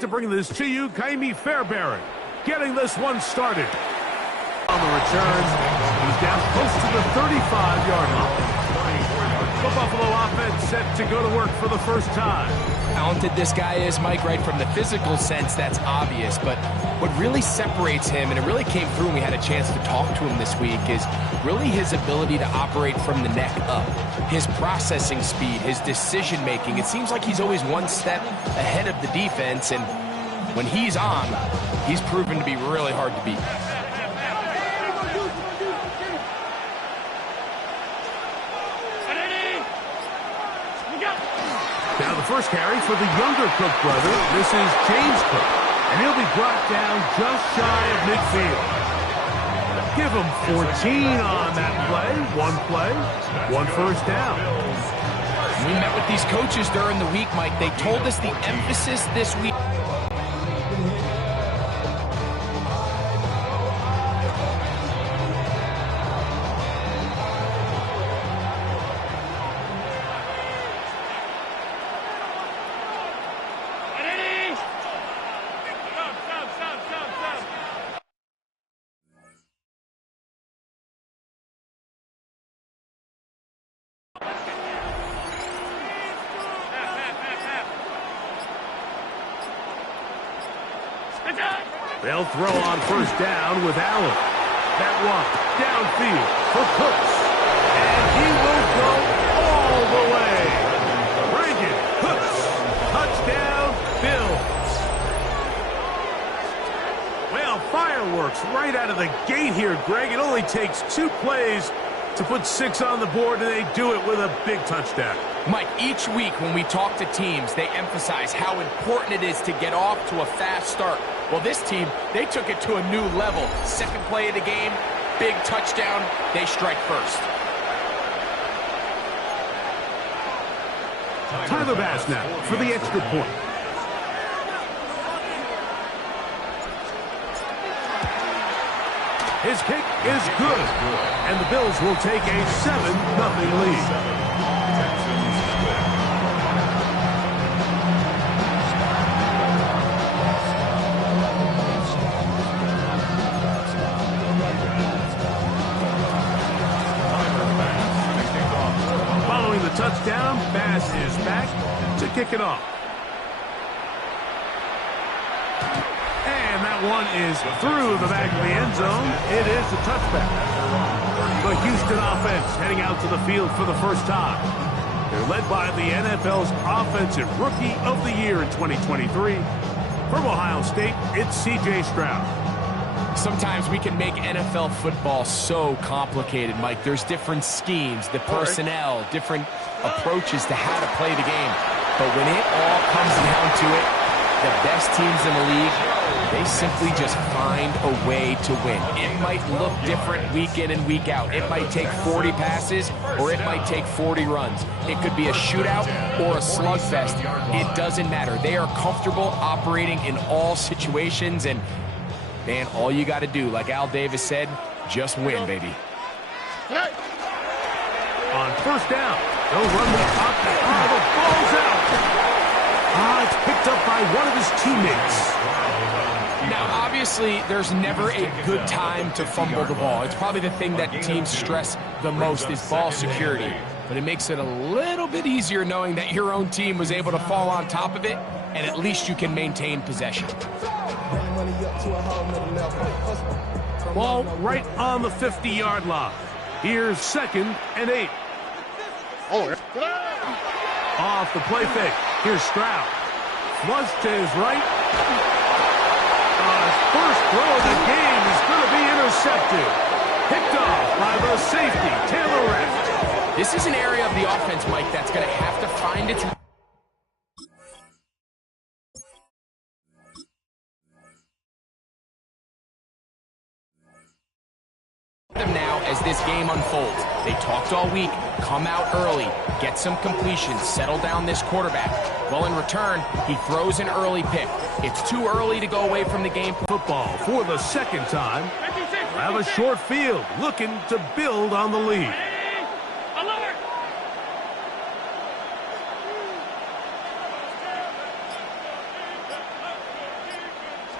To bring this to you, Kaimi Fairbairn getting this one started. On the return, he's down close to the 35-yard line. The Buffalo offense set to go to work for the first time. Talented this guy is, Mike, right from the physical sense, that's obvious. But what really separates him, and it really came through when we had a chance to talk to him this week, is really his ability to operate from the neck up. His processing speed, his decision-making. It seems like he's always one step ahead of the defense, and when he's on, he's proven to be really hard to beat. Now the first carry for the younger Cook brother. This is James Cook, and he'll be brought down just shy of midfield. Give him 14 on that play, one first down. We met with these coaches during the week, Mike. They told us the emphasis this week. They'll throw on first down with Allen. That one downfield for Cooks. And he will go all the way. Brandon Cooks. Touchdown, Bills. Well, fireworks right out of the gate here, Greg. It only takes 2 plays to put 6 on the board, and they do it with a big touchdown. Mike, each week when we talk to teams, they emphasize how important it is to get off to a fast start. Well, this team, they took it to a new level. Second play of the game, big touchdown, they strike first. Tyler Bass now for the extra point. His kick is good, and the Bills will take a 7-0 lead. Following the touchdown, Bass is back to kick it off. And that one is through the back of the end zone. It is a touchback. The Houston offense heading out to the field for the first time. They're led by the NFL's Offensive Rookie of the Year in 2023. From Ohio State, it's C.J. Stroud. Sometimes we can make NFL football so complicated, Mike. There's different schemes, the personnel, different approaches to how to play the game. But when it all comes down to it, the best teams in the league, they simply just find a way to win. It might look different week in and week out. It might take 40 passes or it might take 40 runs. It could be a shootout or a slugfest. It doesn't matter. They are comfortable operating in all situations, and man, all you got to do, like Al Davis said, just win, baby. On first down, they'll run the top. The ball's out. It's picked up by one of his teammates. Now, obviously, there's never a good time to fumble the ball. It's probably the thing that teams stress the most is ball security. But it makes it a little bit easier knowing that your own team was able to fall on top of it, and at least you can maintain possession. Ball right on the 50-yard line. Here's 2nd and 8. Off the play fake. Here's Stroud. Flush to his right. His first throw of the game is going to be intercepted. Picked off by the safety, Taylor Rapp. This is an area of the offense, Mike, that's going to have to find its them now as this game unfolds. They talked all week, come out early, get some completions, settle down this quarterback. Well, in return, he throws an early pick. It's too early to go away from the game. Football for the second time. Have a short field, looking to build on the lead.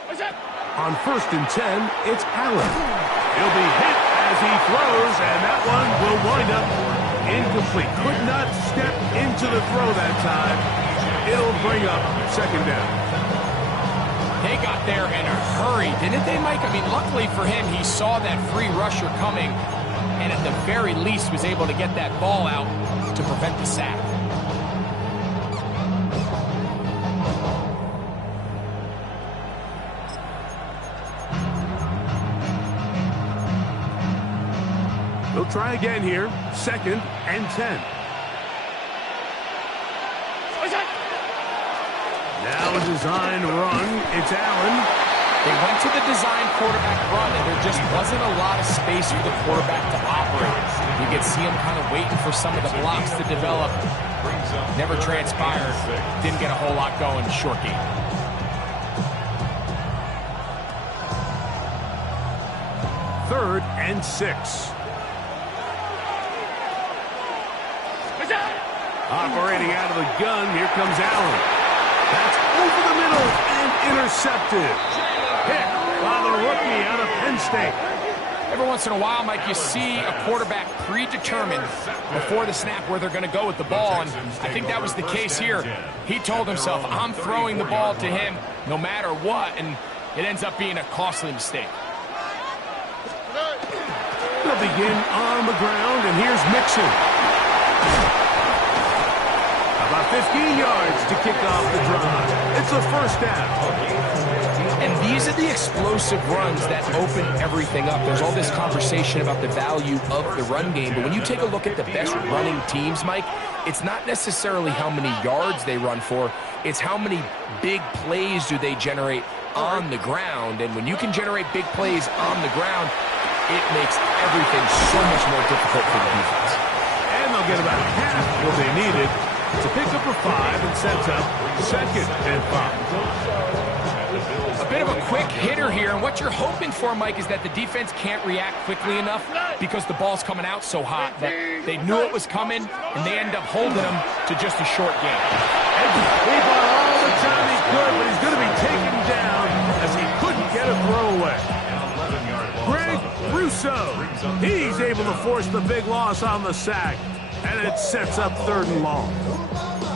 On 1st and 10, it's Allen. He'll be hit as he throws, and that one will wind up incomplete. Could not step into the throw that time. It'll bring up 2nd down. They got there in a hurry, didn't they, Mike? I mean, luckily for him, he saw that free rusher coming, and at the very least was able to get that ball out to prevent the sack. They'll try again here. 2nd and 10. Now a design run. It's Allen. They went to the design quarterback run, and there just wasn't a lot of space for the quarterback to operate. You could see him kind of waiting for some of the blocks to develop. Never transpired. Didn't get a whole lot going. Short game. Third and 6. Operating out of the gun, here comes Allen. That's over the middle and intercepted. Pick by the rookie out of Penn State. Every once in a while, Mike, you see a quarterback predetermined before the snap where they're going to go with the ball, and I think that was the case here. He told himself, I'm throwing the ball to him no matter what, and it ends up being a costly mistake. They'll begin on the ground, and here's Mixon. About 15 yards to kick off the drive. It's a 1st down. And these are the explosive runs that open everything up. There's all this conversation about the value of the run game, but when you take a look at the best running teams, Mike, it's not necessarily how many yards they run for, it's how many big plays do they generate on the ground. And when you can generate big plays on the ground, it makes everything so much more difficult for the defense. And they'll get about half what they needed to pick up a 5 and sets up 2nd and 5. A bit of a quick hitter here, and what you're hoping for, Mike, is that the defense can't react quickly enough because the ball's coming out so hot that they knew it was coming, and they end up holding them to just a short game. He bought all the time he could, but he's going to be taken down as he couldn't get a throwaway. Greg Russo, he's able to force the big loss on the sack, and it sets up 3rd and long.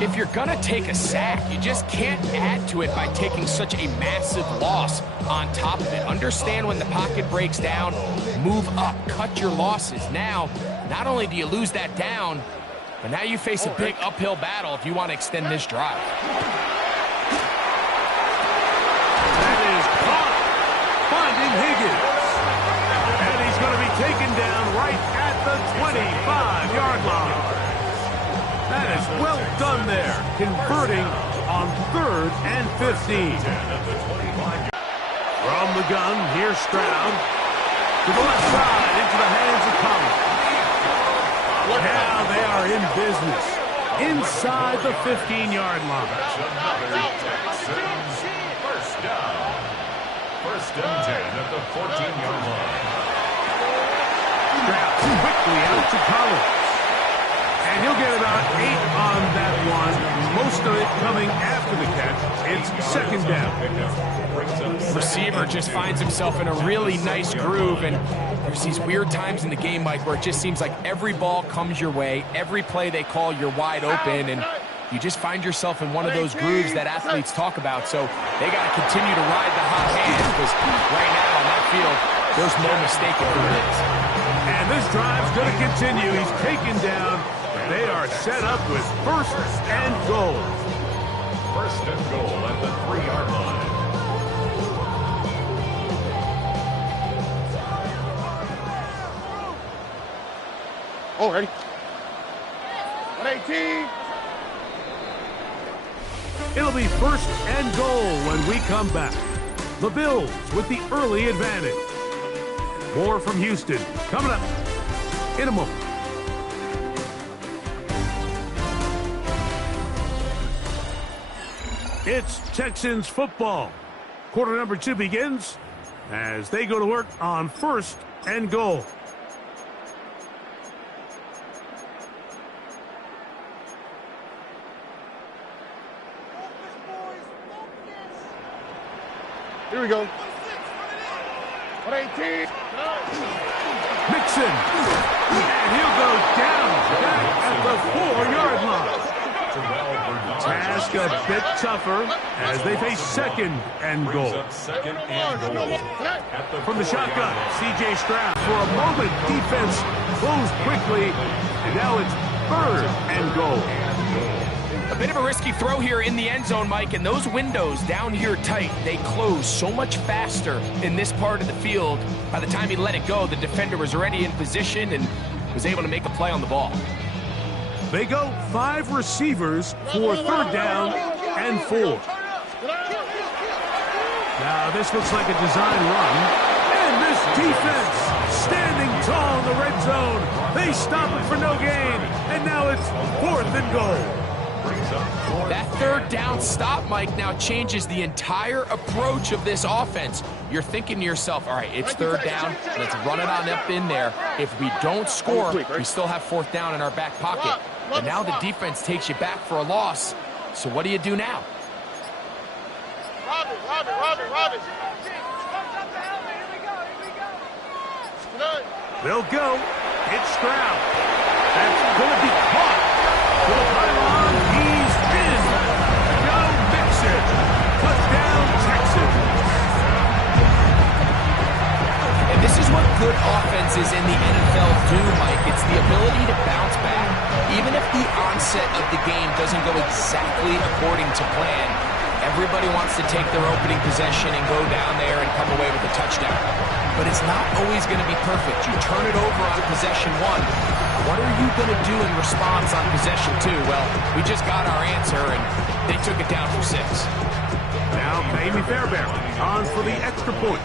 If you're going to take a sack, you just can't add to it by taking such a massive loss on top of it. Understand when the pocket breaks down, move up, cut your losses. Now, not only do you lose that down, but now you face a big uphill battle if you want to extend this drive. That is caught, finding Higgins. And he's going to be taken down right at the 25-yard line. That is well done there, converting on 3rd and 15. From the gun, here's Stroud. To the left side, into the hands of Collins. Now they are in business, inside the 15-yard line. First and 10 at the 14-yard line. Stroud quickly out to Collins. And he'll get about 8 on that one. Most of it coming after the catch. It's 2nd down. Receiver just finds himself in a really nice groove, and there's these weird times in the game, Mike, where it just seems like every ball comes your way, every play they call, you're wide open, and you just find yourself in one of those grooves that athletes talk about. So they got to continue to ride the hot hand, because right now on that field, there's no mistaking who it is. And this drive's going to continue. He's taken down. They are set up with 1st and goal. 1st and goal at the 3-yard line. Oh, ready? 118. It'll be 1st and goal when we come back. The Bills with the early advantage. More from Houston coming up in a moment. It's Texans football. Quarter number 2 begins as they go to work on 1st and goal. Here we go. 118. Mixon. And he'll go down back at the 4-yard line. Task a bit tougher as they face second and goal. From the shotgun, C.J. Stroud. For a moment, defense closed quickly, and now it's third and goal. A bit of a risky throw here in the end zone, Mike, and those windows down here tight, they close so much faster in this part of the field. By the time he let it go, the defender was already in position and was able to make a play on the ball. They go 5 receivers for third down and 4. Now this looks like a design run. And this defense standing tall in the red zone. They stop it for no gain. And now it's 4th and goal. That third down stop, Mike, now changes the entire approach of this offense. You're thinking to yourself, all right, it's third down. Let's run it on up in there. If we don't score, we still have 4th down in our back pocket. But now the defense takes you back for a loss. So what do you do now? Rob it. They'll go. It's Stroud. That's going to be caught. To the pylon. He's in. Go Mixon. Touchdown, Texans. And this is what good offenses in the NFL do, Mike. It's the ability to bounce back. Even if the onset of the game doesn't go exactly according to plan, everybody wants to take their opening possession and go down there and come away with a touchdown. But it's not always going to be perfect. You turn it over on possession 1. What are you going to do in response on possession 2? Well, we just got our answer, and they took it down for 6. Now Baby Fairbairn on for the extra point.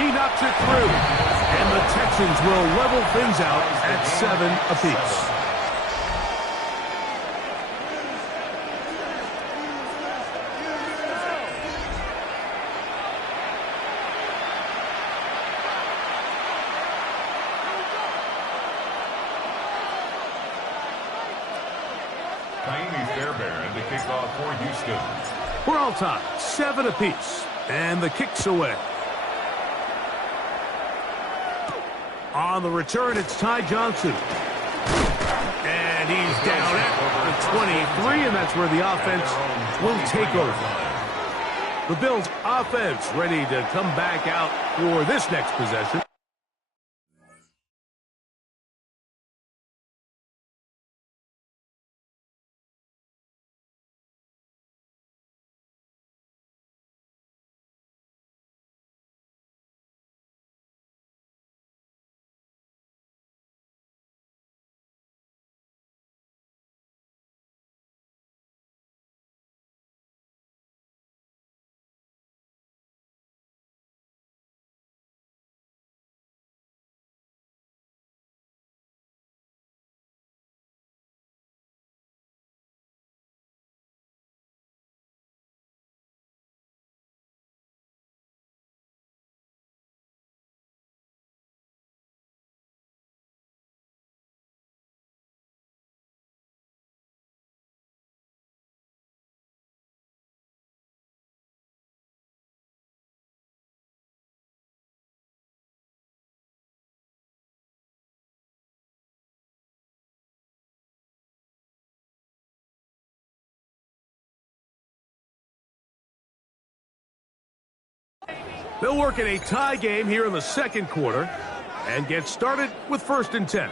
He knocks it through, and the Texans will level things out at 7 apiece. Baby Fairbairn to kick off for Houston. We're all tied, 7 apiece, and the kick's away. On the return, it's Ty Johnson. And he's down at the 23, and that's where the offense will take over. The Bills' offense ready to come back out for this next possession. They'll work in a tie game here in the second quarter and get started with 1st and 10.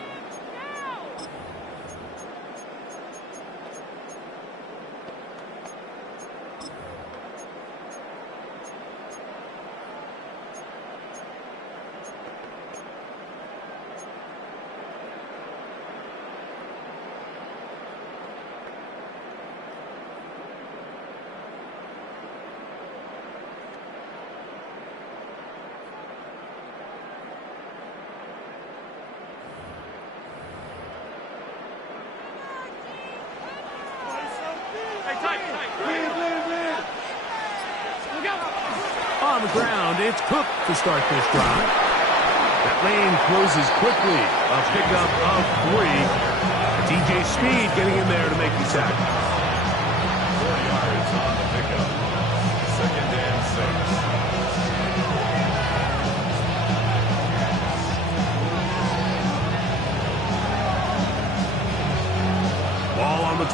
On the ground, it's Cook to start this drive. That lane closes quickly. A pickup of 3. TJ Speed getting in there to make the tackle. 4 yards on the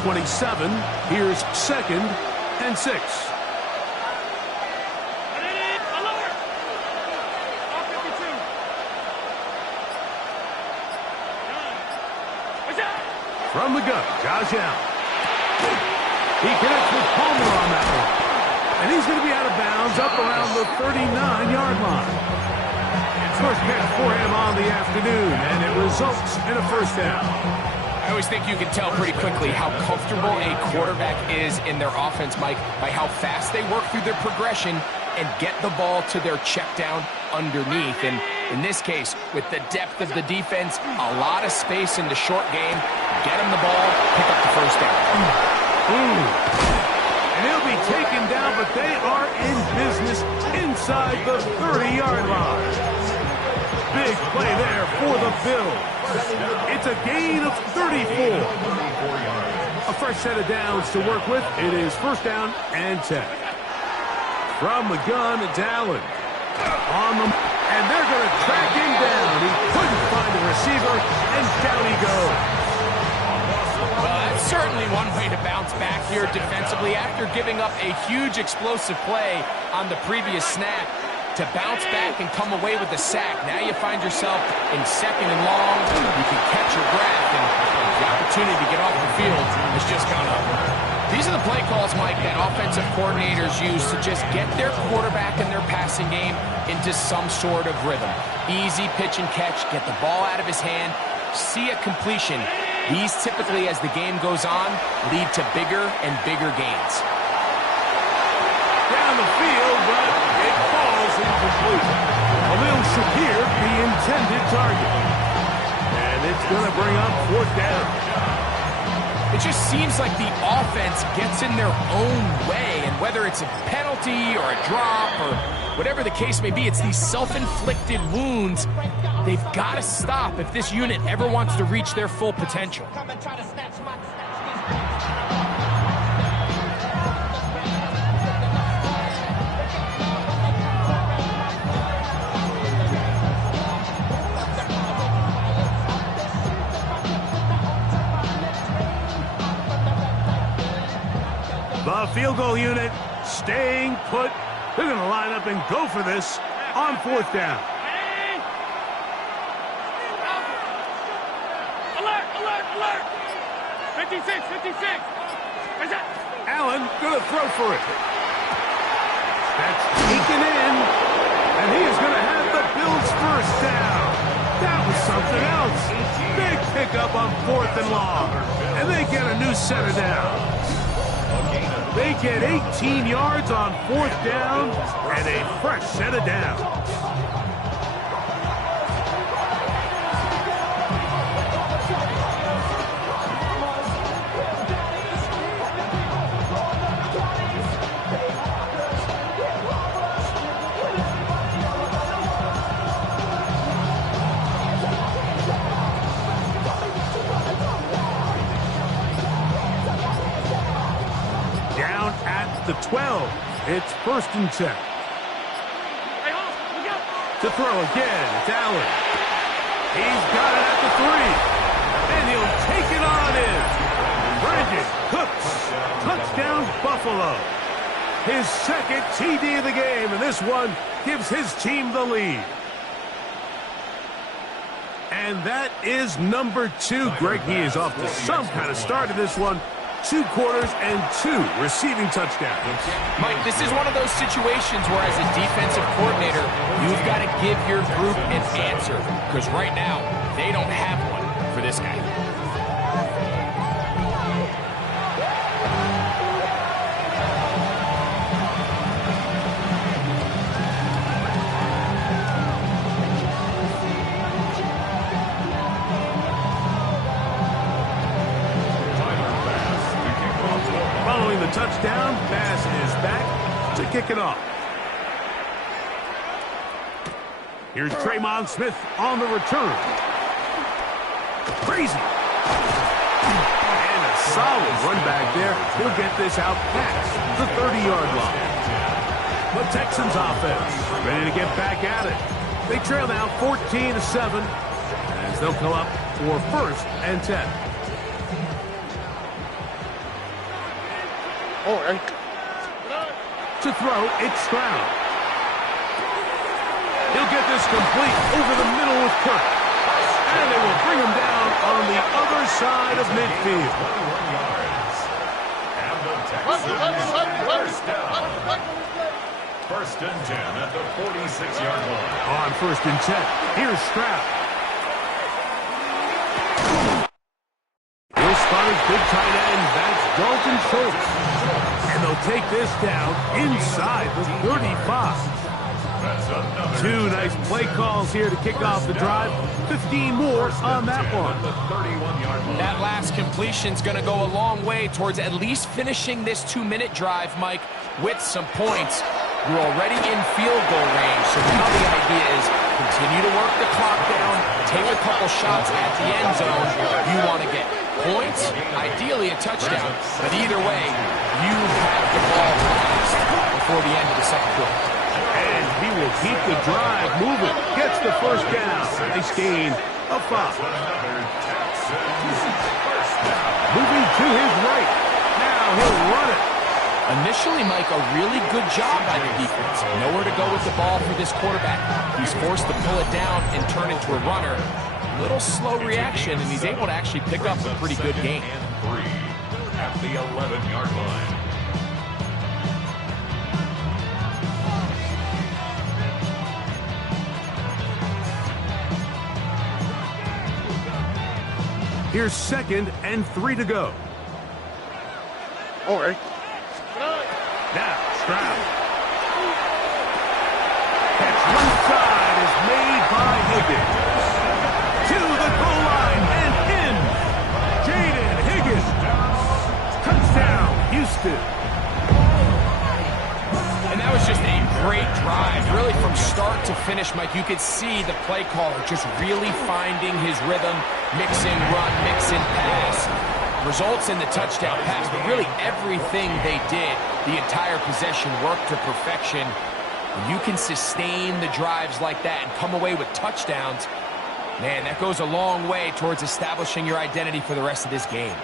27. Here's 2nd and 6. From the gun, Josh Allen. He connects with Palmer on that one. And he's going to be out of bounds up around the 39-yard line. First catch for him on the afternoon, and it results in a first down. I always think you can tell pretty quickly how comfortable a quarterback is in their offense, Mike, by how fast they work through their progression and get the ball to their check down underneath. And in this case, with the depth of the defense, a lot of space in the short game, get him the ball, pick up the first down. And he'll be taken down, but they are in business inside the 30-yard line. Big play there for the Bills. It's a gain of 34. A fresh set of downs to work with. It is first down and 10. From the gun, it's Allen. On them, and they're going to track him down. He couldn't find the receiver, and down he goes. Well, that's certainly one way to bounce back here defensively after giving up a huge explosive play on the previous snap. To bounce back and come away with a sack. Now you find yourself in 2nd and long. You can catch your breath, and the opportunity to get off the field has just gone up. These are the play calls, Mike, that offensive coordinators use to just get their quarterback and their passing game into some sort of rhythm. Easy pitch and catch, get the ball out of his hand, see a completion. These typically, as the game goes on, lead to bigger and bigger gains. Down the field, but it falls incomplete. Khalil Shakir, the intended target. And it's going to bring up 4th down. It just seems like the offense gets in their own way, and whether it's a penalty or a drop or whatever the case may be, it's these self-inflicted wounds. They've got to stop if this unit ever wants to reach their full potential. The field goal unit staying put. They're going to line up and go for this on 4th down. Alert, alert, alert! 56, 56! Allen going to throw for it. That's taken in, and he is going to have the Bills' first down. That was something else. Big pickup on 4th and long, and they get a new set of downs. They get 18 yards on 4th down and a fresh set of downs. The 12. It's 1st and 10. To throw again, it's Allen. He's got it at the 3. And he'll take it on in. Brandon Cooks. Touchdown, Buffalo. His 2nd TD of the game, and this one gives his team the lead. And that is number 2. Greg, he is off to some kind of start in this one. 2 quarters and 2 receiving touchdowns. Mike, this is one of those situations where as a defensive coordinator, you've got to give your group an answer. Because right now, they don't have one for this guy. Following the touchdown, Bass is back to kick it off. Here's Tremon Smith on the return. Crazy. And a solid run back there. He'll get this out past the 30-yard line. The Texans offense ready to get back at it. They trail now 14-7 as they'll come up for 1st and 10. To throw, it's Stroud. He'll get this complete over the middle with Kirk. And they will bring him down on the other side of midfield. 21 yards. And the Texans first down. First and 10 at the 46-yard line. On first and 10, here's Stroud. He'll spot his big tight end. That's Dalton Schultz. And they'll take this down inside the 35. Two nice play calls here to kick off the drive. 15 more on that one. That last completion's going to go a long way towards at least finishing this 2-minute drive, Mike, with some points. You're already in field goal range, so now the idea is continue to work the clock down, take a couple shots at the end zone. You want to get points, ideally a touchdown, but either way, you have the ball passed before the end of the second quarter. And he will keep the drive moving. Gets the first down. Nice gain of 5. Moving to his right. Now he'll run it. Initially, Mike, a really good job by the defense. Nowhere to go with the ball for this quarterback. He's forced to pull it down and turn into a runner. Little slow reaction, and he's able to actually pick up a pretty good gain. And 3 at the 11-yard line. Here's second and 3 to go. All right. Now, Stroud. Catch one side is made by Higgins. To the goal line and in. Jaden Higgins. Touchdown, Houston. And that was just a great drive. Really from start to finish, Mike, you could see the play caller just really finding his rhythm, mixing run, mixing pass. Results in the touchdown pass, but really everything they did, the entire possession worked to perfection. When you can sustain the drives like that and come away with touchdowns, man, that goes a long way towards establishing your identity for the rest of this game.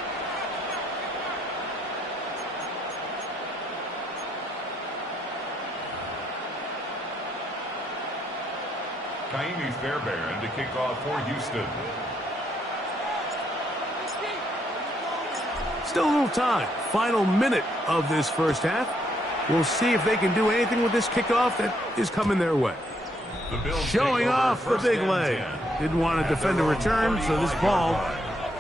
Kaimi Fairbairn to kick off for Houston. Still a little time. Final minute of this first half. We'll see if they can do anything with this kickoff that is coming their way. Showing off the big leg. Didn't want to defend a return, so this ball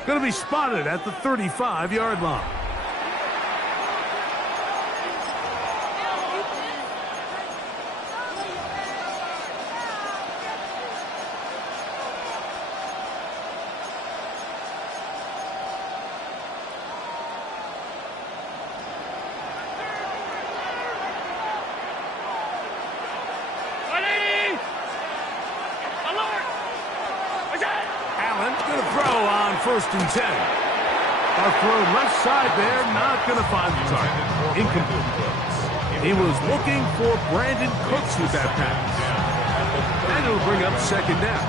going to be spotted at the 35-yard line. First and 10. A throw left side there, not going to find the target. Incomplete. He was looking for Brandon Cooks with that pass. And it'll bring up second down.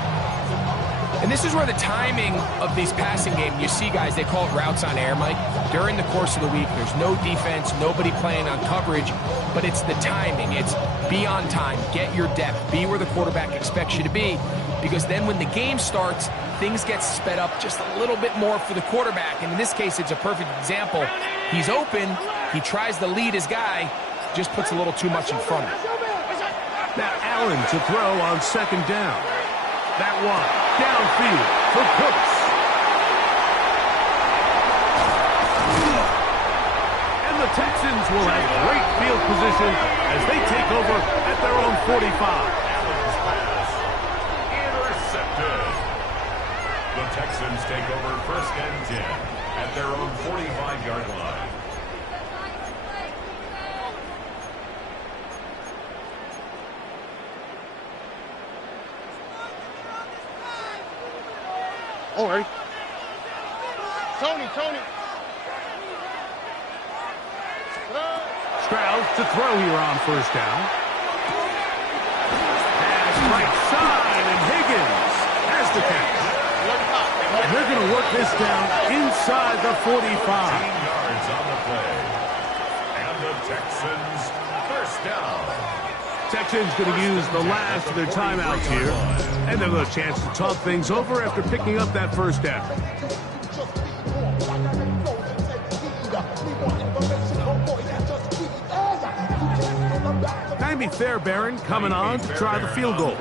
And this is where the timing of these passing game, you see guys, they call it routes on air, Mike. During the course of the week, there's no defense, nobody playing on coverage, but it's the timing. It's be on time, get your depth, be where the quarterback expects you to be, because then when the game starts, things get sped up just a little bit more for the quarterback. And in this case, it's a perfect example. He's open, he tries to lead his guy, just puts a little too much in front of him. Now Allen to throw on second down. That one downfield for Cooks. And the Texans will have great field position as they take over at their own 45. Allen's pass intercepted. The Texans take over first and 10 at their own 45-yard line. All right. Tony. Stroud to throw here on first down. Pass right side, and Higgins has the catch. And they're going to work this down inside the 45. 15 yards on the play. And Texans first down. Texans going to use the last of their timeouts here. And they'll have a chance to talk things over after picking up that first down. Can be fair, Barron, coming on to try the field goal.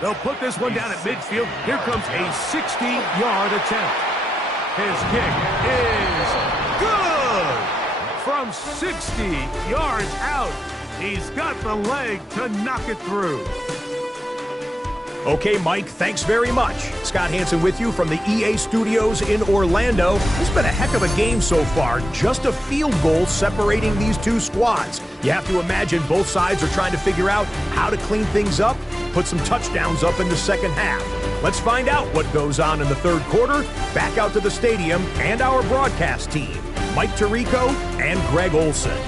They'll put this one down at midfield. Here comes a 60-yard attempt. His kick is good! From 60 yards out, he's got the leg to knock it through. Okay, Mike, thanks very much. Scott Hansen with you from the EA Studios in Orlando. It's been a heck of a game so far. Just a field goal separating these two squads. You have to imagine both sides are trying to figure out how to clean things up, put some touchdowns up in the second half. Let's find out what goes on in the third quarter. Back out to the stadium and our broadcast team, Mike Tirico and Greg Olson.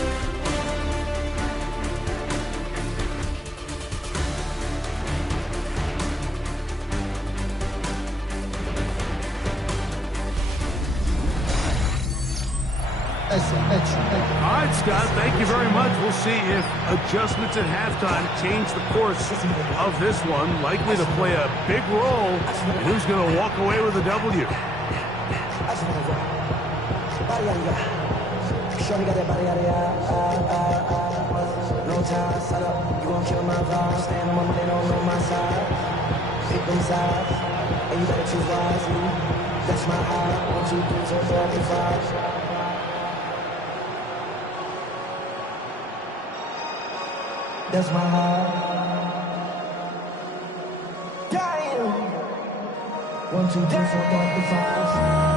All right, Scott, thank you very much. We'll see if adjustments at halftime change the course of this one. Likely to play a big role in who's going to walk away with a W. That's my heart. Damn. 1, 2, 3, 4, 5.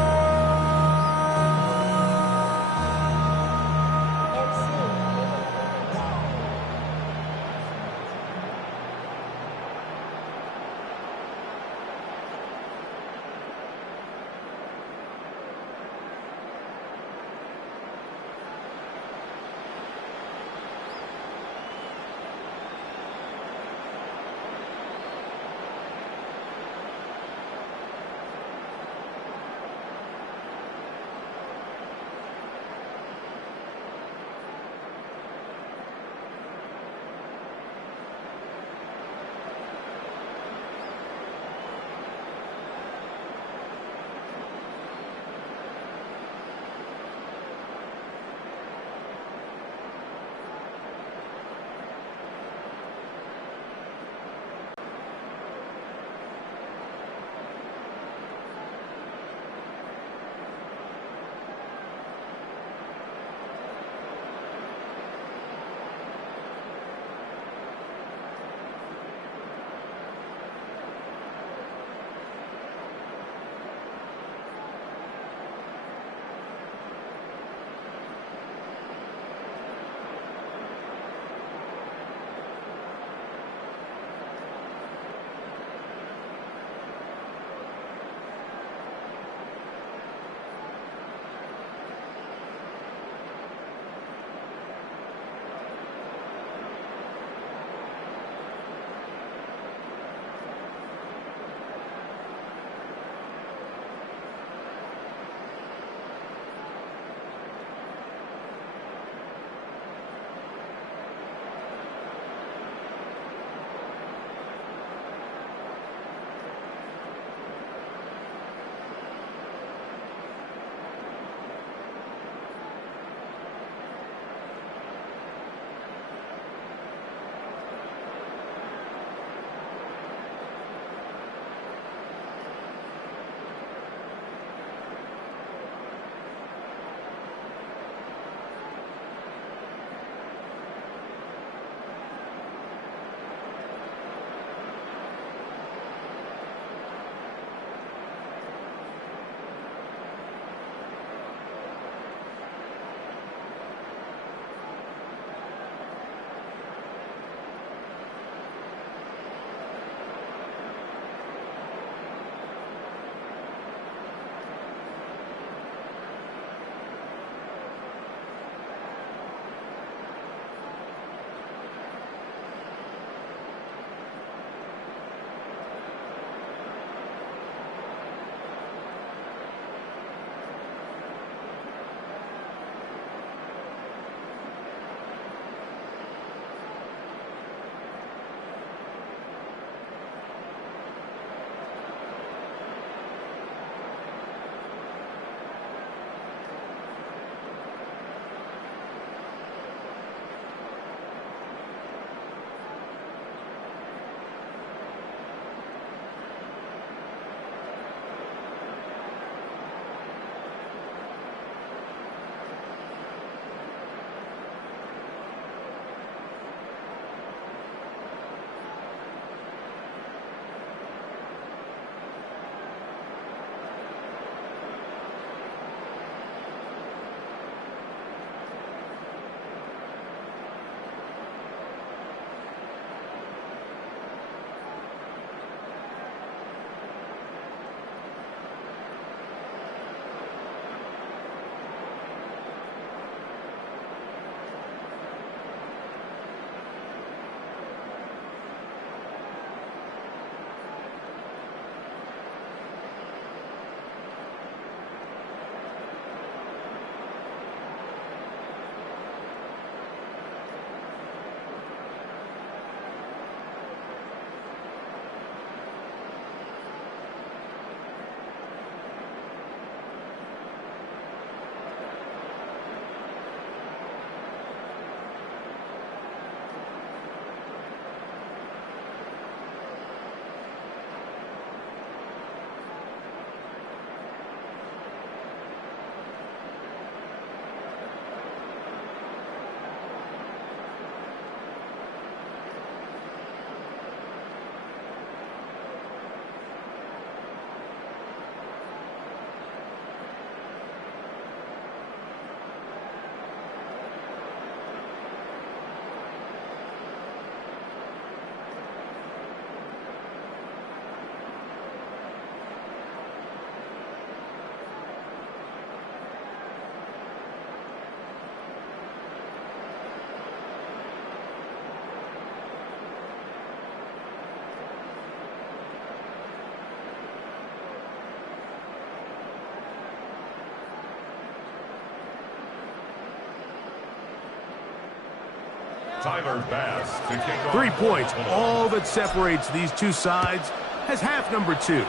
Tyler Bass to kick off. 3 points, all that separates these two sides, as half number 2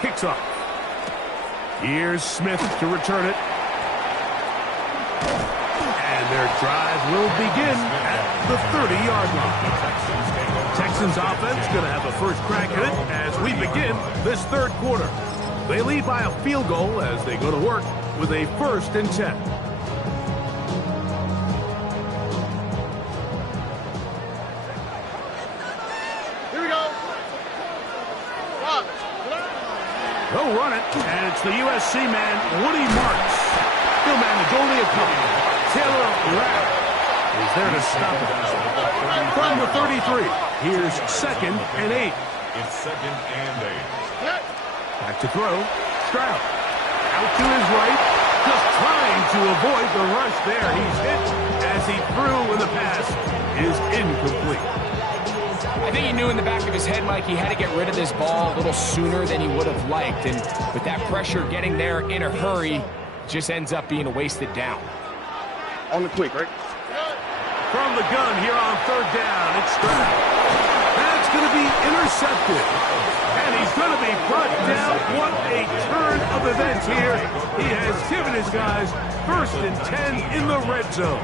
kicks off. Here's Smith to return it. And their drive will begin at the 30-yard line. Texans offense going to have a first crack at it as we begin this third quarter. They lead by a field goal as they go to work with a 1st and 10. Here we go. Rock. They'll run it, and it's the USC man, Woody Marks. He'll manage only a couple. Taylor Rapp is there to stop it. From the 33, here's 2nd and 8. It's 2nd and 8. Back to throw. Stroud. Out to his right. Just trying to avoid the rush there. He's hit as he threw when the pass is incomplete. I think he knew in the back of his head, Mike, he had to get rid of this ball a little sooner than he would have liked. And with that pressure getting there in a hurry, just ends up being a wasted down. On the quick, right? From the gun here on 3rd down, it's Stroud. That's going to be intercepted. And he's going to be brought down. What a turn of events here. He has given his guys 1st and 10 in the red zone.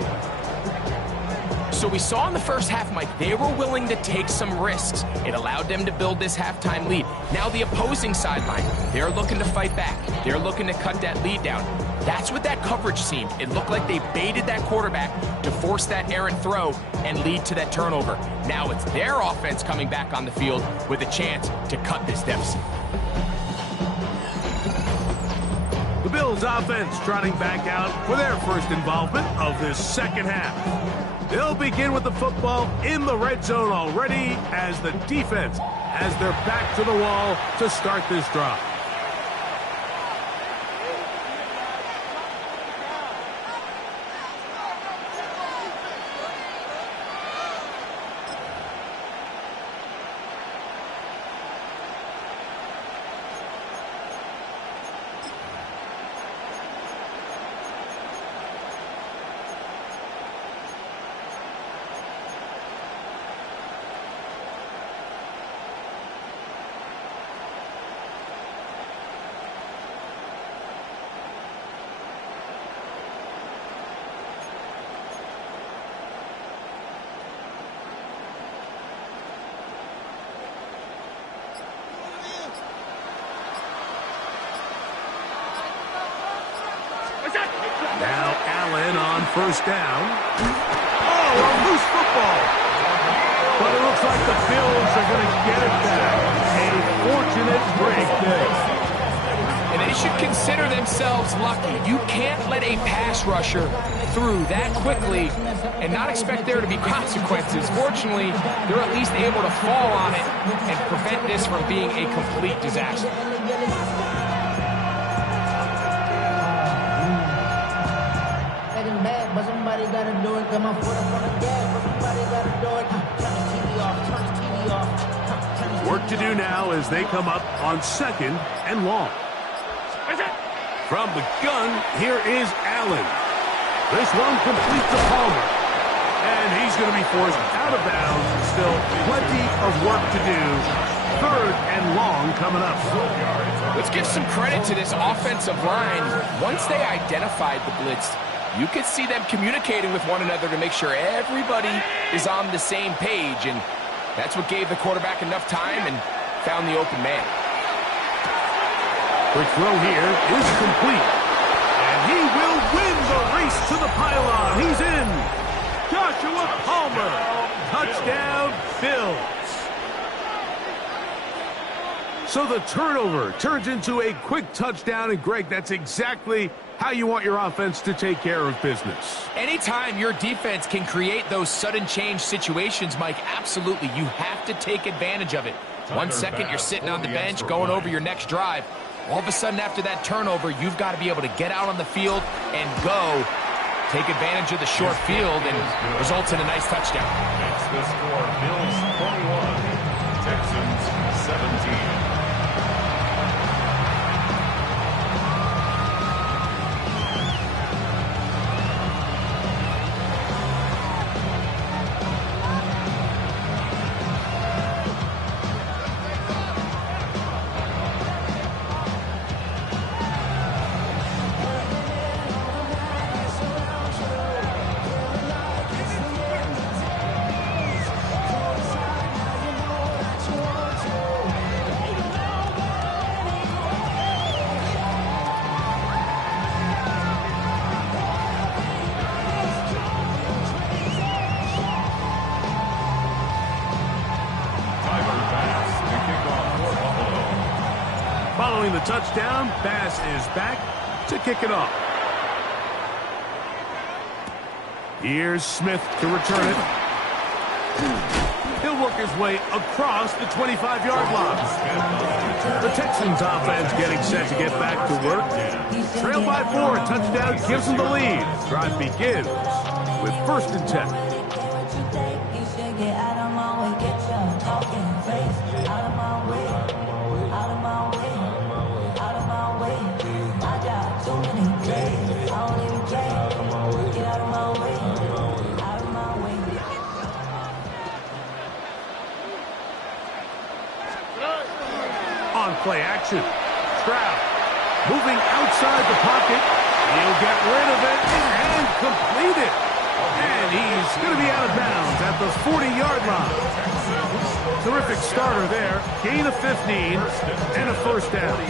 So we saw in the first half, Mike, they were willing to take some risks. It allowed them to build this halftime lead. Now the opposing sideline, they're looking to fight back. They're looking to cut that lead down. That's what that coverage seemed. It looked like they baited that quarterback to force that errant throw and lead to that turnover. Now it's their offense coming back on the field with a chance to cut this deficit. The Bills offense trotting back out for their first involvement of this second half. They'll begin with the football in the red zone already as the defense has their back to the wall to start this drive. Now Allen on 1st down. Oh, a loose football. But it looks like the Bills are going to get it back. A fortunate break there. And they should consider themselves lucky. You can't let a pass rusher through that quickly and not expect there to be consequences. Fortunately, they're at least able to fall on it and prevent this from being a complete disaster. But somebody gotta do it. Got my foot up on the gas, but somebody gotta do it. Turn the TV off, turn the TV off. Work to do now as they come up on 2nd and long. From the gun, here is Allen. This one complete to Palmer. And he's going to be forced out of bounds. Still plenty of work to do. 3rd and long coming up. Let's give some credit to this offensive line. Once they identified the blitz, you could see them communicating with one another to make sure everybody is on the same page, and that's what gave the quarterback enough time and found the open man. Quick throw here is complete, and he will win the race to the pylon. He's in. Joshua Palmer, touchdown Bills. So the turnover turns into a quick touchdown, and Greg, that's exactly how you want your offense to take care of business. Anytime your defense can create those sudden change situations, Mike, absolutely, you have to take advantage of it. 1 second, you're sitting on the bench, going over your next drive. All of a sudden, after that turnover, you've got to be able to get out on the field and go. Take advantage of the short field and results in a nice touchdown. It's the score, Bills 21, Texans 17. Throwing the touchdown, pass is back to kick it off. Here's Smith to return it. He'll work his way across the 25-yard line. The Texans offense getting set to get back to work. Trail by 4, touchdown gives them the lead. Drive begins with 1st and 10. On play action, Stroud moving outside the pocket. He'll get rid of it and complete it. And he's going to be out of bounds at the 40-yard line. Terrific starter there. Gain of 15 and a 1st down.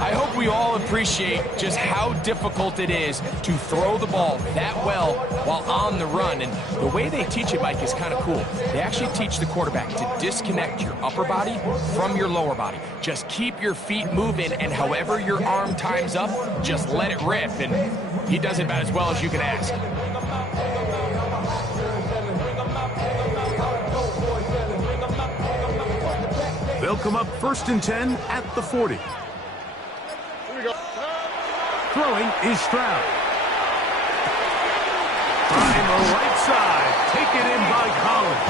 I hope we all appreciate just how difficult it is to throw the ball that well while on the run. And the way they teach it, Mike, is kind of cool. They actually teach the quarterback to disconnect your upper body from your lower body. Just keep your feet moving, and however your arm times up, just let it rip. And he does it about as well as you can ask. They'll come up 1st and 10 at the 40. Throwing is Stroud. Trying the right side. Taken in by Collins.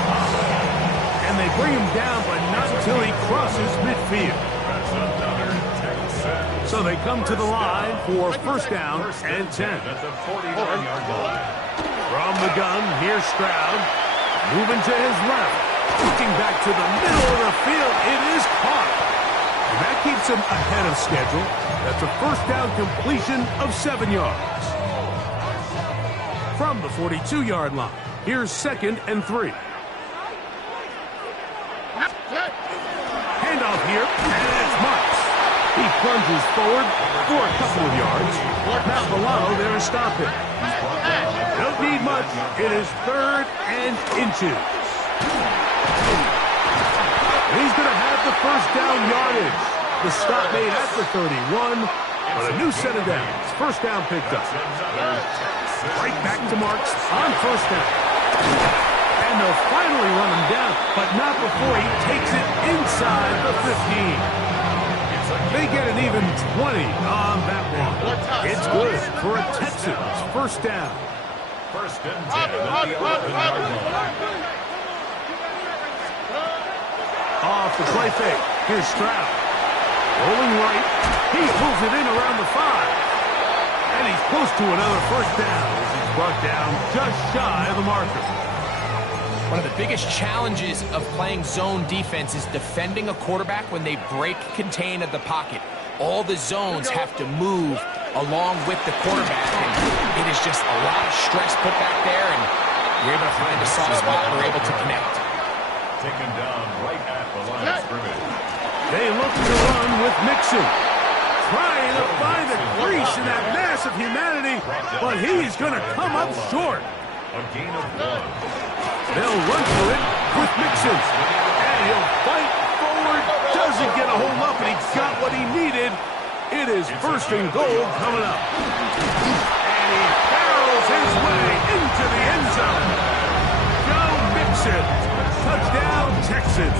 And they bring him down, but not until he crosses midfield. So they come to the line for 1st down and 10. From the gun, here's Stroud. Moving to his left. Looking back to the middle of the field. It is caught. And that keeps him ahead of schedule. That's a 1st down completion of 7 yards. From the 42-yard line, here's 2nd and 3. Handoff here, and it's Marks. He plunges forward for a couple of yards. Matt Milano there to stop it. Don't need much. It is 3rd and inches. And he's going to have the 1st down yardage. The stop made at the 31, but a new set of downs. 1st down picked up. Right back to Marks on 1st down. And they'll finally run him down, but not before he takes it inside the 15. They get an even 20 on that one. It's good for a Texans 1st down. 1st and 10 at the 11-yard line. Off the play fake. Here's Stroud. Rolling right. He pulls it in around the 5. And he's close to another 1st down as he's brought down just shy of the marker. One of the biggest challenges of playing zone defense is defending a quarterback when they break contain of the pocket. All the zones have to move along with the quarterback, and it is just a lot of stress put back there, and you're able to find a soft spot and we're able to connect. Taken down right at the line of scrimmage. They look to run with Mixon. Trying to find a crease in that mass of humanity, but he's going to come up short. A gain of 1. They'll run for it with Mixon. And he'll fight forward. Doesn't get a hold up, and he got what he needed. It is 1st and goal coming up. And he barrels his way into the end zone. Joe Mixon. Touchdown, Texans.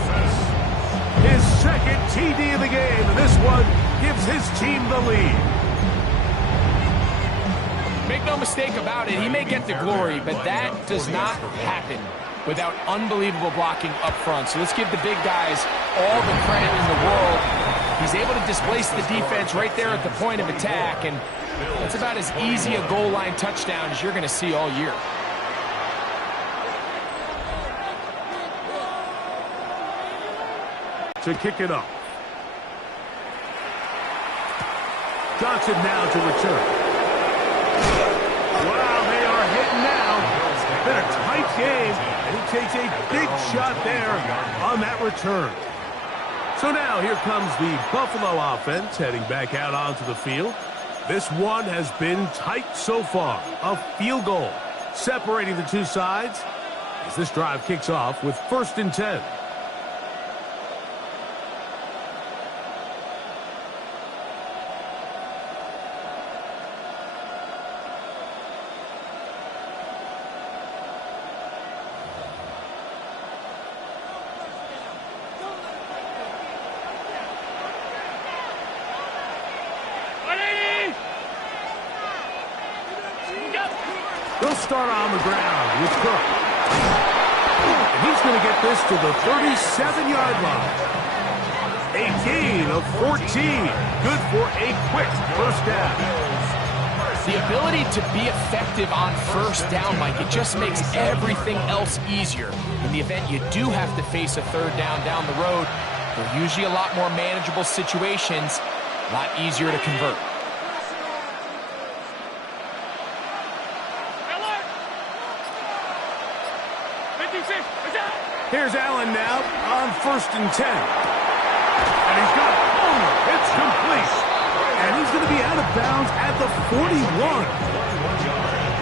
His 2nd TD of the game, and this one gives his team the lead. Make no mistake about it, he may get the glory, but that does not happen without unbelievable blocking up front. So let's give the big guys all the credit in the world. He's able to displace the defense right there at the point of attack, and that's about as easy a goal line touchdown as you're going to see all year. To kick it off. Johnson now to return. Wow, they are hitting now. Been a tight game, and he takes a big shot there on that return. So now here comes the Buffalo offense heading back out onto the field. This one has been tight so far. A field goal separating the two sides as this drive kicks off with 1st and 10. start on the ground with Cook. And he's going to get this to the 37-yard line. A gain of 14. Good for a quick first down. The ability to be effective on first down, Mike, it just makes everything else easier. In the event you do have to face a third down the road, they're usually a lot more manageable situations, a lot easier to convert. Here's Allen now on 1st and 10. And he's got Homer. It's complete. And he's going to be out of bounds at the 41.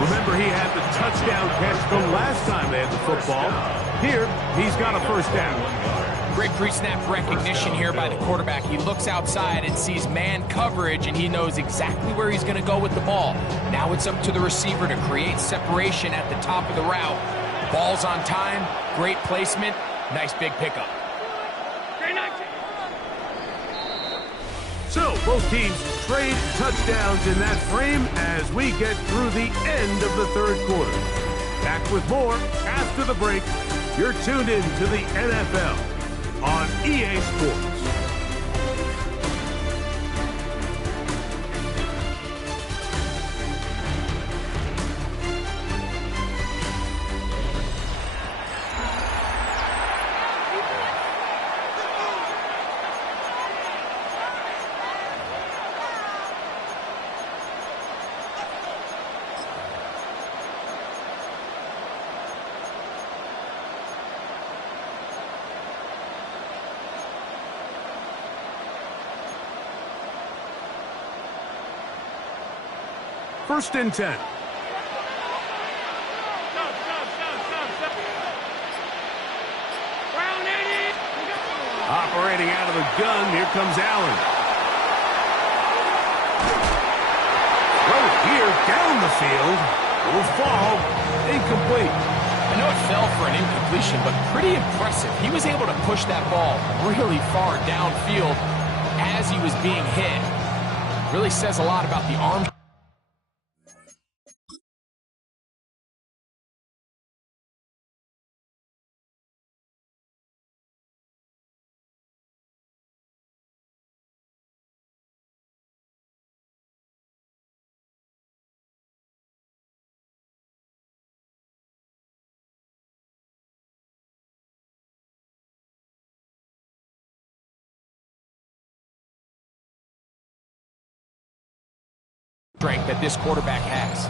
Remember, he had the touchdown catch the last time they had the football. Here, he's got a first down. Great pre-snap recognition here by the quarterback. He looks outside and sees man coverage, and he knows exactly where he's going to go with the ball. Now it's up to the receiver to create separation at the top of the route. Ball's on time, great placement, nice big pickup. So, both teams trade touchdowns in that frame as we get through the end of the third quarter. Back with more after the break. You're tuned in to the NFL on EA Sports. First and 10. Operating out of the gun, here comes Allen. Throw here down the field. Will fall. Incomplete. I know it fell for an incompletion, but pretty impressive. He was able to push that ball really far downfield as he was being hit. Really says a lot about the arm. Strength that this quarterback has.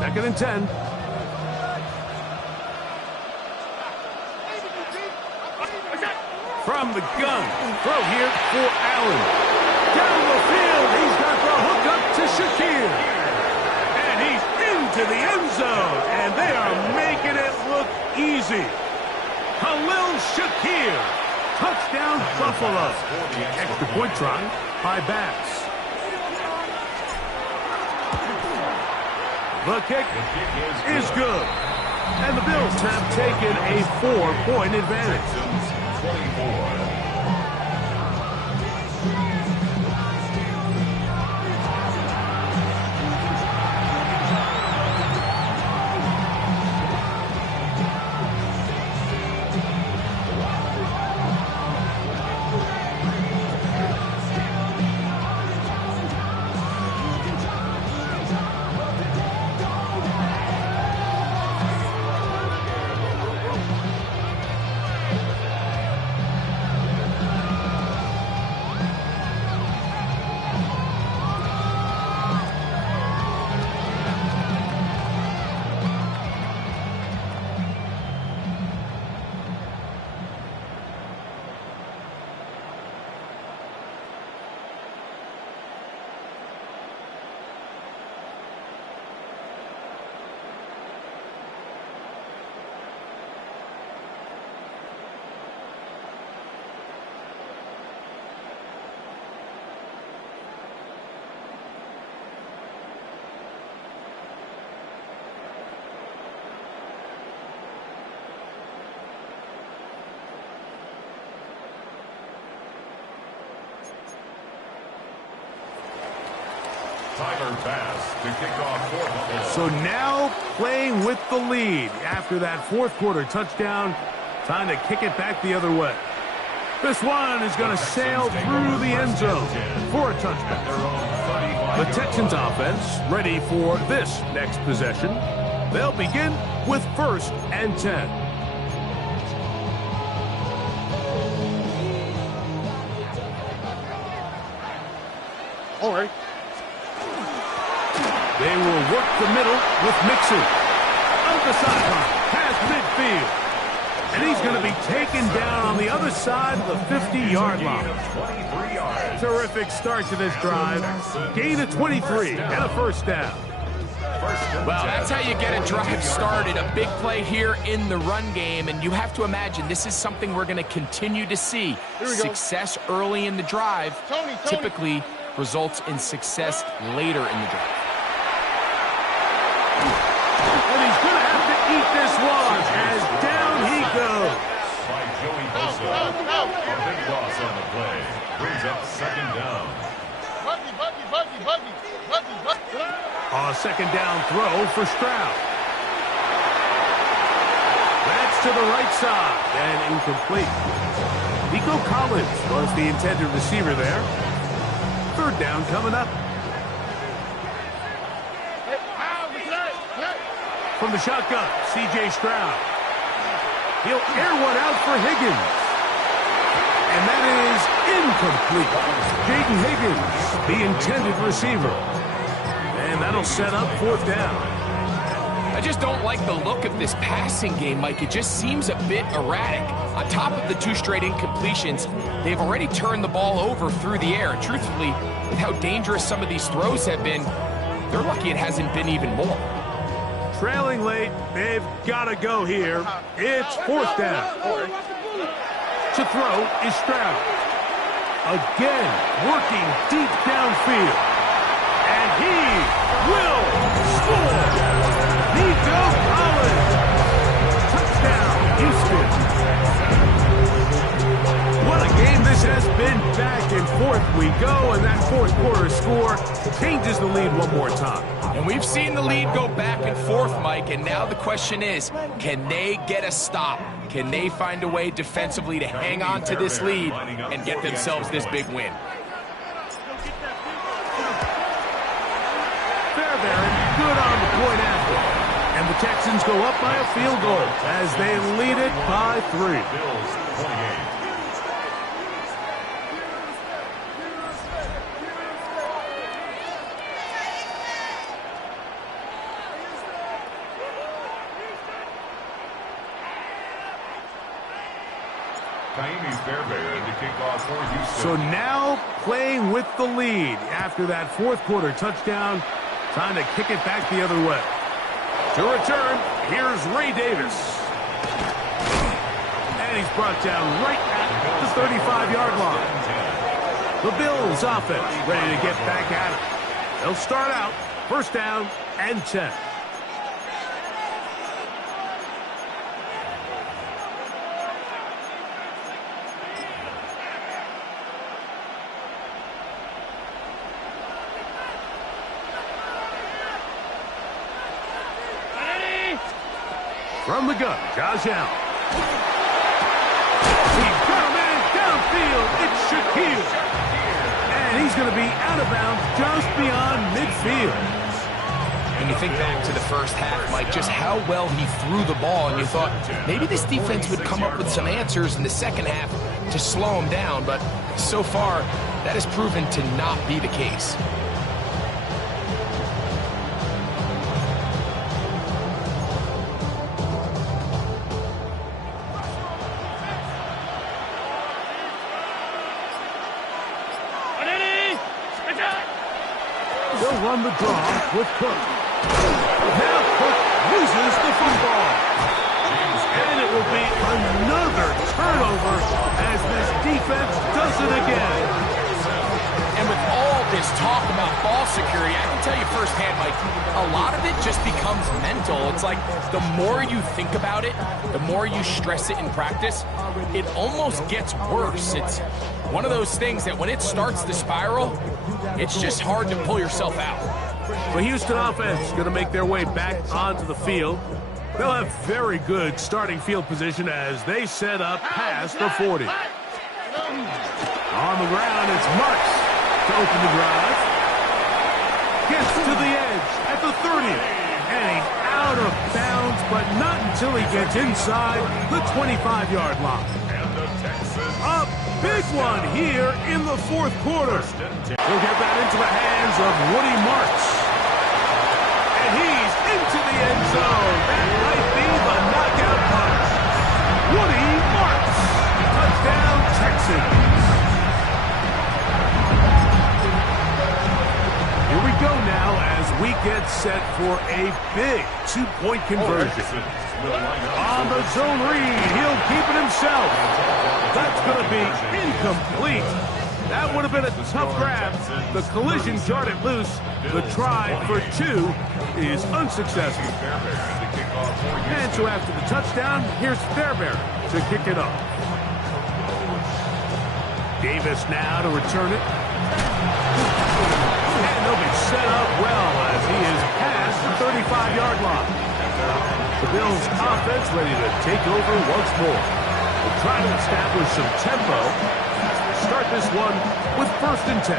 Second and 10. From the gun. Throw here for Allen. Down the field. He's got the hook up to Shakir. And he's into the end zone. And they are making it look easy. Khalil Shakir. Touchdown Buffalo. Extra point try by Bass. The kick is good. And the Bills have taken a 4-point advantage. 24. Tyler Bass to kick off for Buffalo. So now playing with the lead after that fourth quarter touchdown. Time to kick it back the other way. This one is going to sail through the end zone for a touchdown. The Texans offense ready for this next possession. They'll begin with 1st and 10. All right. They will work the middle with Mixon. Up the sideline, past midfield. And he's going to be taken down on the other side of the 50-yard line. Terrific start to this drive. Gain of 23 and a first down. Well, that's how you get a drive started. A big play here in the run game, and you have to imagine this is something we're going to continue to see. Success early in the drive typically results in success later in the drive. And he's going to have to eat this one as down he goes. By Joey Bosa. A big loss on the play. Brings up 2nd down. Buggy. A 2nd down throw for Stroud. That's to the right side and incomplete. Nico Collins was the intended receiver there. 3rd down coming up. From the shotgun, C.J. Stroud. He'll air one out for Higgins. And that is incomplete. Jaden Higgins, the intended receiver. And that'll set up 4th down. I just don't like the look of this passing game, Mike. It just seems a bit erratic. On top of the 2 straight incompletions, they've already turned the ball over through the air. And truthfully, with how dangerous some of these throws have been, they're lucky it hasn't been even more. Trailing late, they've got to go here. It's 4th down. To throw is Stroud. Again, working deep downfield. And he will score. Nico Collins. Touchdown, Houston. What a game this has been. Back and forth we go, and that 4th quarter score changes the lead one more time. And we've seen the lead go back and forth, Mike, and now the question is, can they get a stop? Can they find a way defensively to hang on to this lead and get themselves this big win? Fairbairn good on the point after. And the Texans go up by a field goal as they lead it by 3. Bills 28. Fairbairn to kick off for Houston. So now playing with the lead after that 4th quarter touchdown. Time to kick it back the other way. To return, here's Ray Davis. And he's brought down right at the 35-yard line. The Bills offense ready to get back at it. They'll start out 1st down and 10. From the gun, Josh Allen. He's got a man downfield. It's Shaquille. And he's going to be out of bounds just beyond midfield. When you think back to the first half, Mike, just how well he threw the ball, and you thought maybe this defense would come up with some answers in the second half to slow him down, but so far, that has proven to not be the case. They'll run the draw with Cook. Now Cook loses the football. And it will be another turnover as this defense does it again. And with all this talk about ball security, I can tell you firsthand, Mike, a lot of it just becomes mental. It's like the more you think about it, the more you stress it in practice, it almost gets worse. It's one of those things that when it starts to spiral, it's just hard to pull yourself out. The Houston offense going to make their way back onto the field. They'll have very good starting field position as they set up past the 40. On the ground, it's Marks to open the drive. Gets to the edge at the 30. And he's out of bounds, but not until he gets inside the 25-yard line. A big one here in the fourth quarter. He'll get that into the hands of Woody Marks. And he's into the end zone. That might be the knockout punch. Woody Marks. Touchdown, Texans. Here we go now as we get set for a big two-point conversion. On the zone read, he'll keep it himself. That's going to be incomplete. That would have been a tough grab. The collision jarred it loose. The try for two is unsuccessful. And so after the touchdown, here's Fairbairn to kick it off. Davis now to return it. And they'll be set up well as he is past the 35-yard line. The Bills offense ready to take over once more. They'll try to establish some tempo. Start this one with 1st and 10.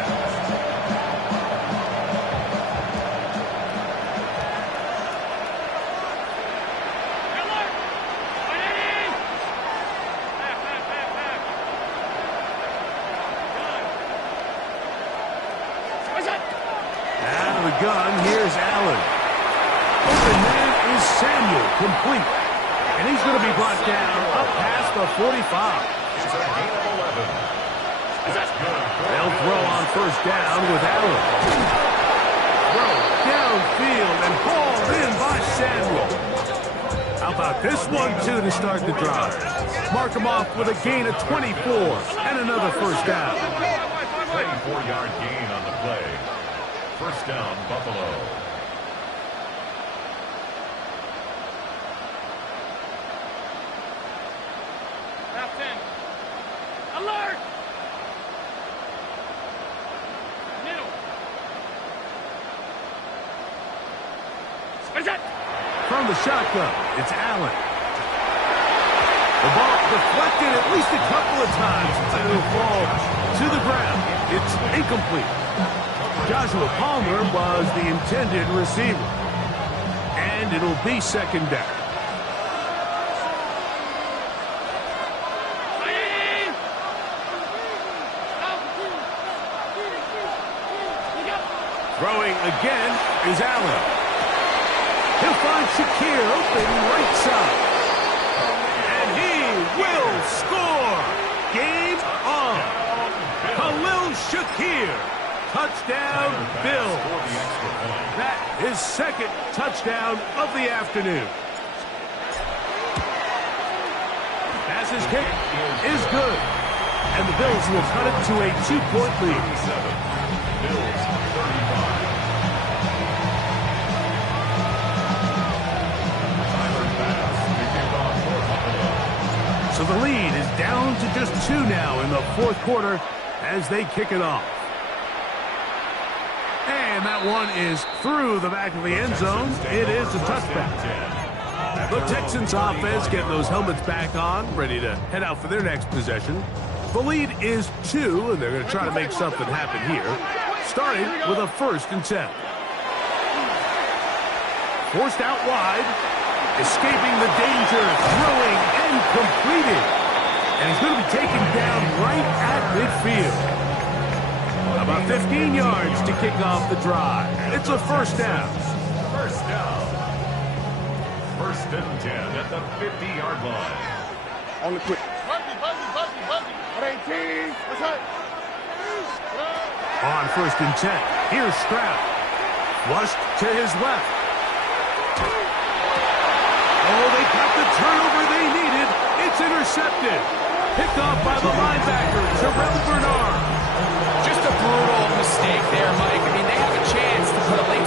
Out of the gun, here's Allen. Open man is Samuel, complete. And he's going to be brought down up past the 45. They'll throw on 1st down with Allen. Throw downfield and hauled in by Samuel. How about this one, too, to start the drive? Mark him off with a gain of 24 and another 1st down. 24-yard gain on the play. 1st down, Buffalo. Alert! Middle. From the shotgun, it's Allen. The ball deflected at least a couple of times. It'll fall to the ground. It's incomplete. Joshua Palmer was the intended receiver. And it'll be 2nd down. Throwing again is Allen. He'll find Shakir open right side. And he will score. Game on. Khalil Shakir. Touchdown, Bills. That is 2nd touchdown of the afternoon. Pass's kick is good. And the Bills will cut it to a 2-point lead. Bills 35. So the lead is down to just 2 now in the 4th quarter as they kick it off. And that one is through the back of the end zone. It is a touchback. The Texans offense getting those helmets back on, ready to head out for their next possession. The lead is 2, and they're going to try to make something happen here. Starting with a 1st and 10. Forced out wide. Escaping the danger, throwing and completing. And he's going to be taken down right at midfield. About 15 yards to kick off the drive. It's a 1st down. 1st down. 1st and 10 at the 50-yard line. On the quick. On 1st and 10, here's Stroud. Flushed to his left. Oh, they got the turnover they needed. It's intercepted. Picked off by the linebacker, Terrell Bernard. Just a brutal mistake there, Mike. I mean, they have a chance to put a late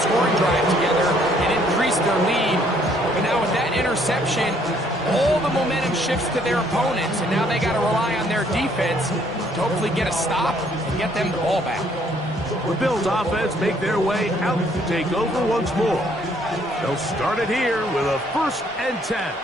interception, all the momentum shifts to their opponents, and now they got to rely on their defense to hopefully get a stop and get them the ball back. The Bills offense make their way out to take over once more. They'll start it here with a 1st and 10.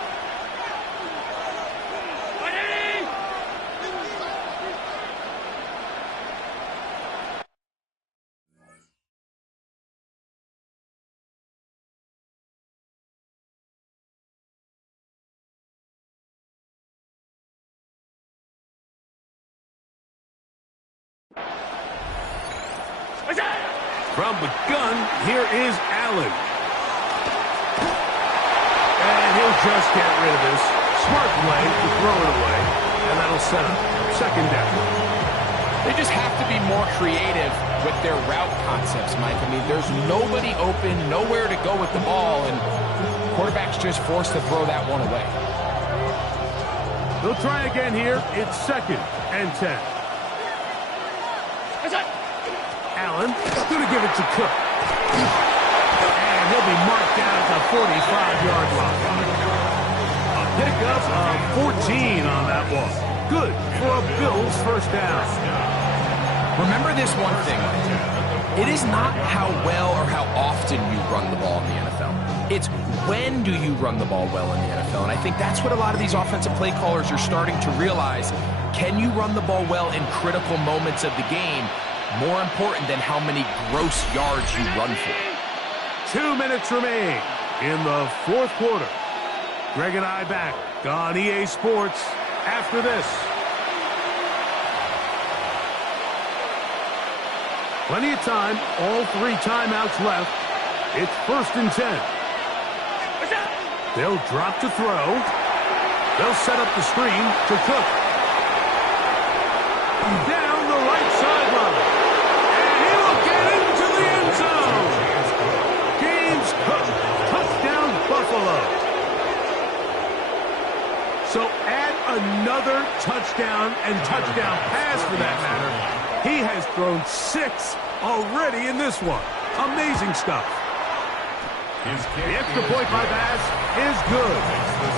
From the gun, here is Allen. And he'll just get rid of this. Smart play to throw it away. And that'll set up 2nd down. They just have to be more creative with their route concepts, Mike. I mean, there's nobody open, nowhere to go with the ball, and quarterback's just forced to throw that one away. They'll try again here. It's 2nd and 10. Allen going to give it to Cook. And he'll be marked down at the 45-yard line. A pickup of 14 on that one. Good for a Bills 1st down. Remember this one thing. It is not how well or how often you run the ball in the NFL. It's when do you run the ball well in the NFL. And I think that's what a lot of these offensive play callers are starting to realize. Can you run the ball well in critical moments of the game? More important than how many gross yards you run for. 2 minutes remain in the 4th quarter. Greg and I back on EA Sports after this. Plenty of time, all 3 timeouts left. It's 1st and 10. They'll drop to throw. They'll set up the screen to Cook. Down the right sideline. And he will get into the end zone. James Cook, touchdown Buffalo. So add another touchdown and touchdown pass for that matter. He has thrown 6 already in this one. Amazing stuff. The extra point by Bass is good.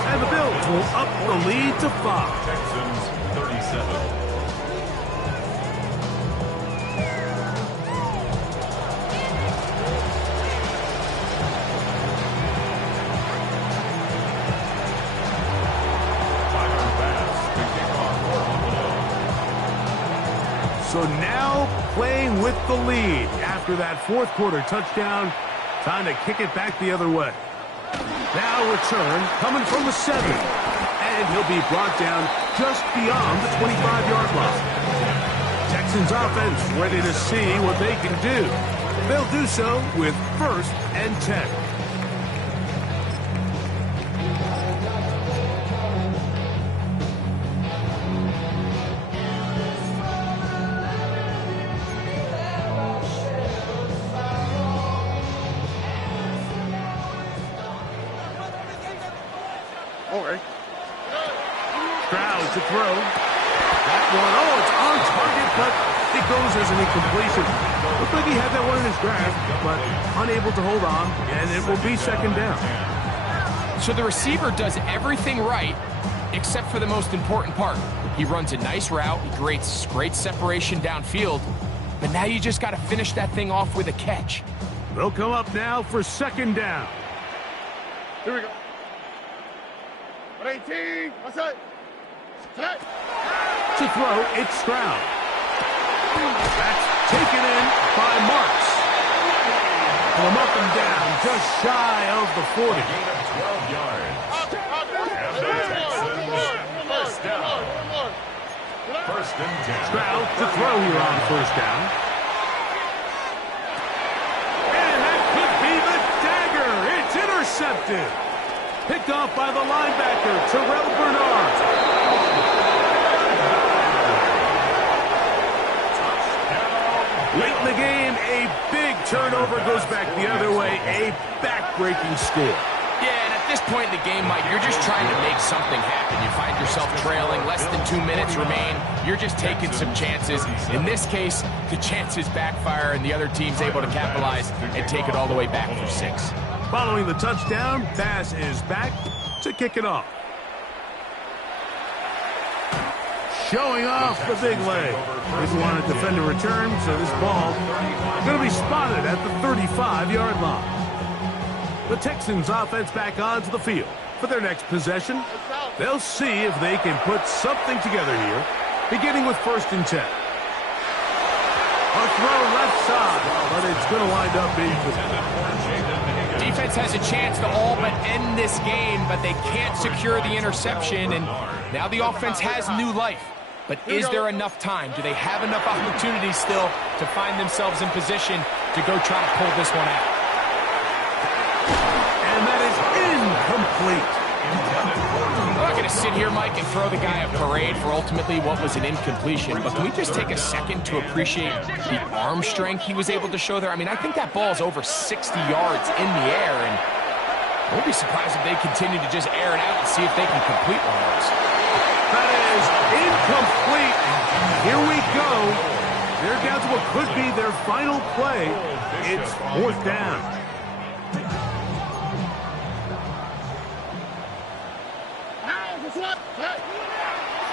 And the Bills will up the lead to 5. Texans 37. So now playing with the lead after that 4th quarter touchdown. Time to kick it back the other way. Now return coming from the 7. And he'll be brought down just beyond the 25-yard line. Texans offense ready to see what they can do. They'll do so with 1st and 10. Stroud to throw. That one, oh, it's on target, but it goes as an incompletion. Looked like he had that one in his grasp, but unable to hold on, and it will be 2nd down. So the receiver does everything right, except for the most important part. He runs a nice route, he creates great separation downfield, but now you just got to finish that thing off with a catch. They'll come up now for 2nd down. Here we go. 18. What's that? To throw, it's Stroud. That's taken in by Marks. Pull him up and down, just shy of the 40. Gain of 12 yards. And the Texans 1st down. 1st and 10. Stroud to throw here on 1st down. And that could be the dagger. It's intercepted. Picked off by the linebacker, Terrell Bernard. Late in the game, a big turnover goes back the other way. A back-breaking score. Yeah, and at this point in the game, Mike, you're just trying to make something happen. You find yourself trailing, less than 2 minutes remain. You're just taking some chances. In this case, the chances backfire, and the other team's able to capitalize and take it all the way back for 6. Following the touchdown, Bass is back to kick it off. Showing off the big leg. Didn't want to defend a return, so this ball is going to be spotted at the 35-yard line. The Texans offense back onto the field for their next possession. They'll see if they can put something together here, beginning with 1st and 10. A throw left side, but it's going to wind up being complete. Defense has a chance to all but end this game, but they can't secure the interception, and now the offense has new life. But is there enough time? Do they have enough opportunities still to find themselves in position to go try to pull this one out? And that is incomplete. I'm not going to sit here, Mike, and throw the guy a parade for ultimately what was an incompletion, but can we just take a second to appreciate the arm strength he was able to show there? I mean, I think that ball is over 60 yards in the air, and I won't be surprised if they continue to just air it out and see if they can complete one of those. That is incomplete. Here we go. They're down to what could be their final play. It's 4th down.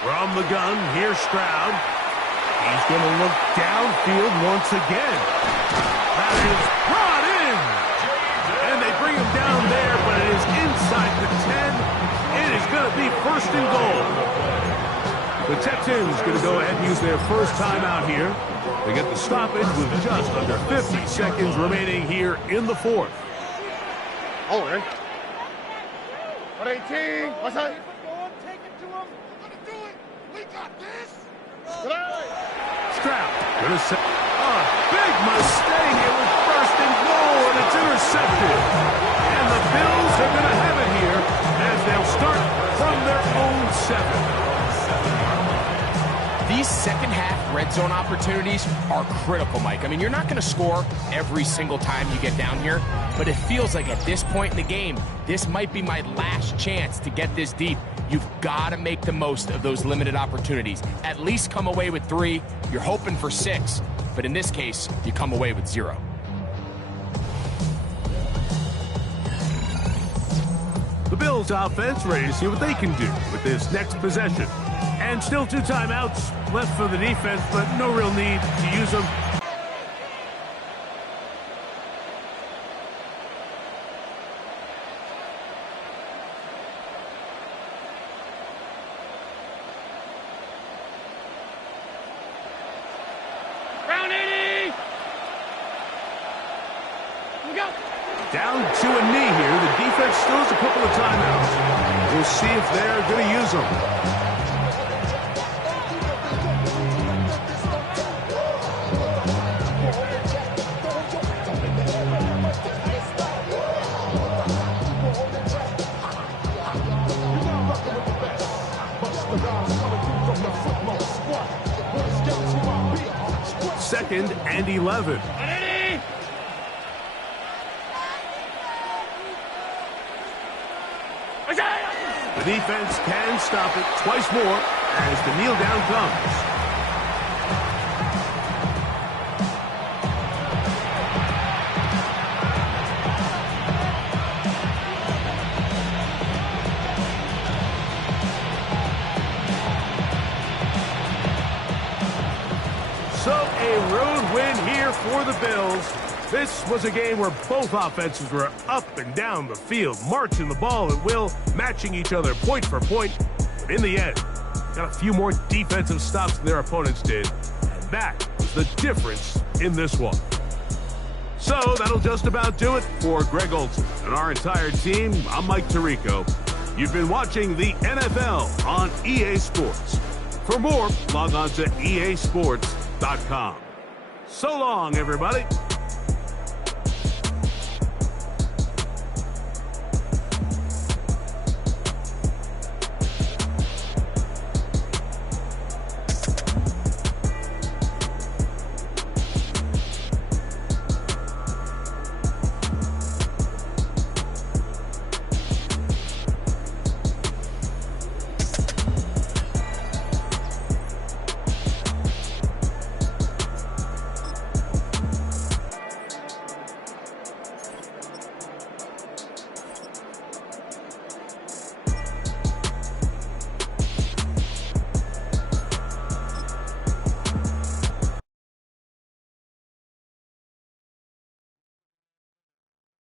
From the gun, here's Stroud. He's going to look downfield once again. That is brought in. And they bring him down there, but it is inside the 10. It is going to be 1st and goal. The Texans going to go ahead and use their first timeout here. They get the stoppage with just under 50 seconds remaining here in the 4th. Oh, man. 118. What's that? Stroud going to set a big mistake. It was 1st and goal, and it's intercepted. And the Bills are going to have it here as they'll start from their own 7. These second-half red zone opportunities are critical, Mike. I mean, you're not going to score every single time you get down here, but it feels like at this point in the game, this might be my last chance to get this deep. You've got to make the most of those limited opportunities. At least come away with 3. You're hoping for 6, but in this case, you come away with 0. The Bills offense ready to see what they can do with this next possession. And still 2 timeouts left for the defense, but no real need to use them. Round 80. Go. Down to a knee here. The defense still has a couple of timeouts. We'll see if they're going to use them. Second and 11. The defense can stop it twice more as the kneel down comes. So a road win here for the Bills. This was a game where both offenses were up and down the field, marching the ball at will, matching each other point for point. But in the end, got a few more defensive stops than their opponents did. And that was the difference in this one. So that'll just about do it for Greg Olson and our entire team. I'm Mike Tirico. You've been watching the NFL on EA Sports. For more, log on to easports.com. So long, everybody.